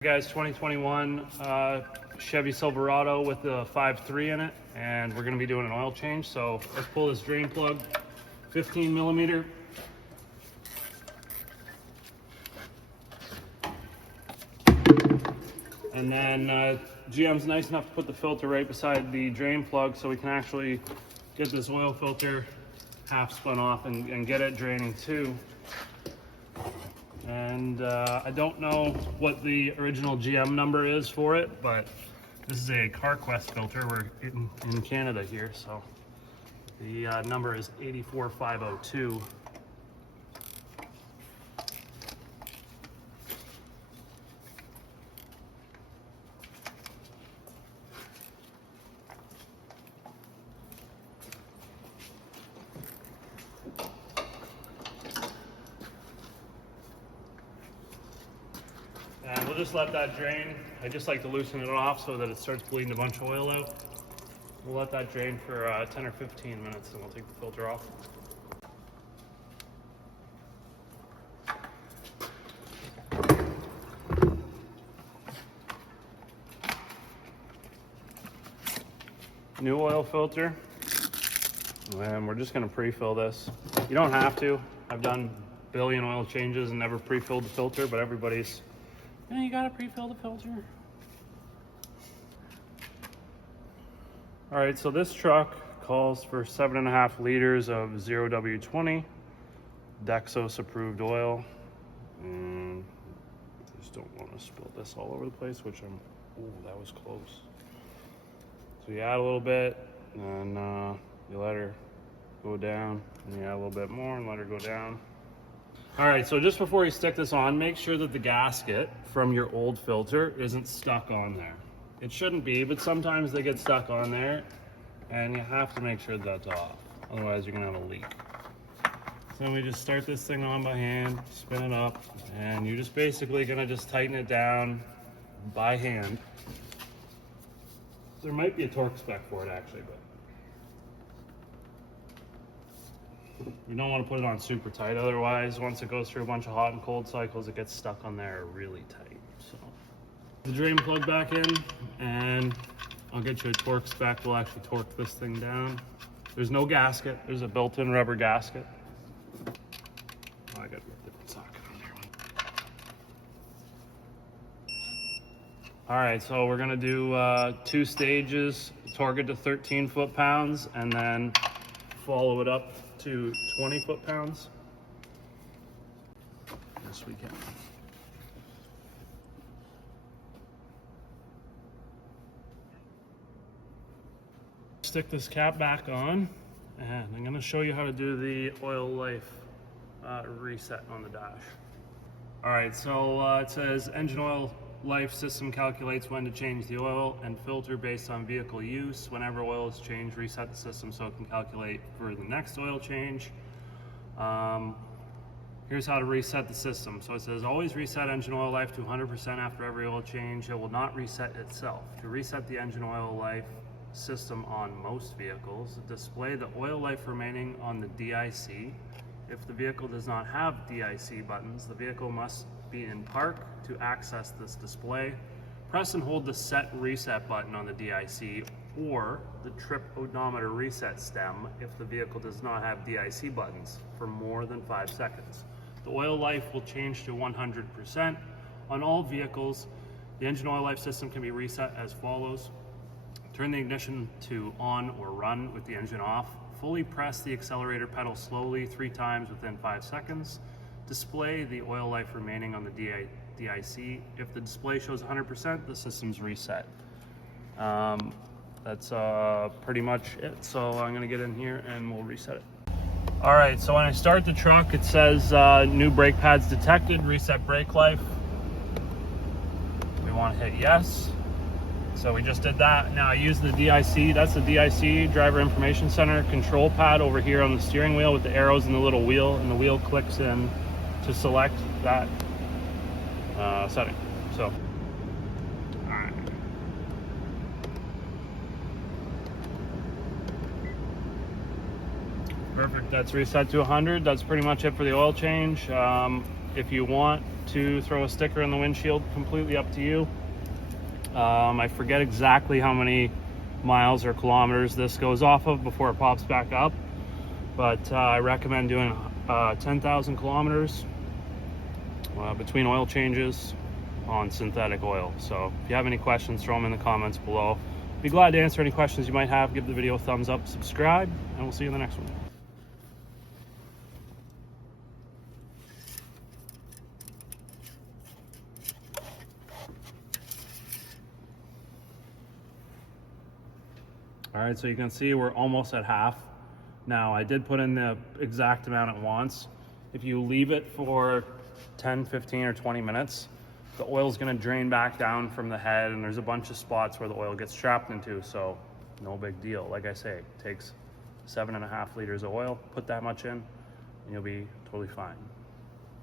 Guys, 2021 Chevy Silverado with the 5.3 in it, and we're going to be doing an oil change. So let's pull this drain plug, 15 millimeter. And then GM's nice enough to put the filter right beside the drain plug so we can actually get this oil filter half spun off and get it draining too. And I don't know what the original GM number is for it, but this is a CarQuest filter. We're in Canada here, so the number is 84502. And we'll just let that drain. I just like to loosen it off so that it starts bleeding a bunch of oil out. We'll let that drain for 10 or 15 minutes and we'll take the filter off. New oil filter. And we're just gonna pre-fill this. You don't have to. I've done a billion oil changes and never pre-filled the filter, but everybody's, yeah, you gotta pre-fill the filter. All right, so this truck calls for 7.5 liters of 0W20 Dexos approved oil. And I just don't want to spill this all over the place, which that was close. So you add a little bit, and you let her go down, and you add a little bit more and let her go down. All right, so just before you stick this on, make sure that the gasket from your old filter isn't stuck on there. It shouldn't be, but sometimes they get stuck on there, and you have to make sure that's off. Otherwise, you're gonna have a leak. So then we just start this thing on by hand, spin it up, and you're just basically gonna just tighten it down by hand. There might be a torque spec for it actually, but you don't want to put it on super tight, otherwise once it goes through a bunch of hot and cold cycles, it gets stuck on there really tight. So the drain plug back in, and I'll get you a torque spec. We'll actually torque this thing down. There's no gasket. There's a built-in rubber gasket. Oh, I got a different socket on there. All right, so we're gonna do 2 stages, torque it to 13 foot-pounds, and then follow it up to 20 foot-pounds. Yes, we can. Stick this cap back on, and I'm going to show you how to do the oil life reset on the dash. All right, so it says engine oil life system calculates when to change the oil and filter based on vehicle use. Whenever oil is changed, reset the system so it can calculate for the next oil change. Here's how to reset the system. So it says always reset engine oil life to 100% after every oil change. It will not reset itself. To reset the engine oil life system on most vehicles, display the oil life remaining on the DIC. If the vehicle does not have DIC buttons, the vehicle must be in park to access this display. Press and hold the set reset button on the DIC or the trip odometer reset stem if the vehicle does not have DIC buttons for more than 5 seconds. The oil life will change to 100%. On all vehicles, the engine oil life system can be reset as follows. Turn the ignition to on or run with the engine off. Fully press the accelerator pedal slowly 3 times within 5 seconds. Display the oil life remaining on the DIC. If the display shows 100%, the system's reset. That's pretty much it. So I'm gonna get in here and we'll reset it. All right, so when I start the truck, it says new brake pads detected, reset brake life. We wanna hit yes. So we just did that. Now I use the DIC, that's the DIC, Driver Information Center control pad over here on the steering wheel with the arrows and the little wheel, and the wheel clicks in to select that setting. So, all right. Perfect, that's reset to 100. That's pretty much it for the oil change. If you want to throw a sticker in the windshield, completely up to you. I forget exactly how many miles or kilometers this goes off of before it pops back up, but I recommend doing 10,000 kilometers between oil changes on synthetic oil. So if you have any questions, throw them in the comments below. Be glad to answer any questions you might have. Give the video a thumbs up, subscribe, and we'll see you in the next one. All right, so you can see we're almost at half. Now, I did put in the exact amount it wants. If you leave it for 10, 15, or 20 minutes, the oil is gonna drain back down from the head, and there's a bunch of spots where the oil gets trapped into, so no big deal. Like I say, it takes 7.5 liters of oil, put that much in, and you'll be totally fine.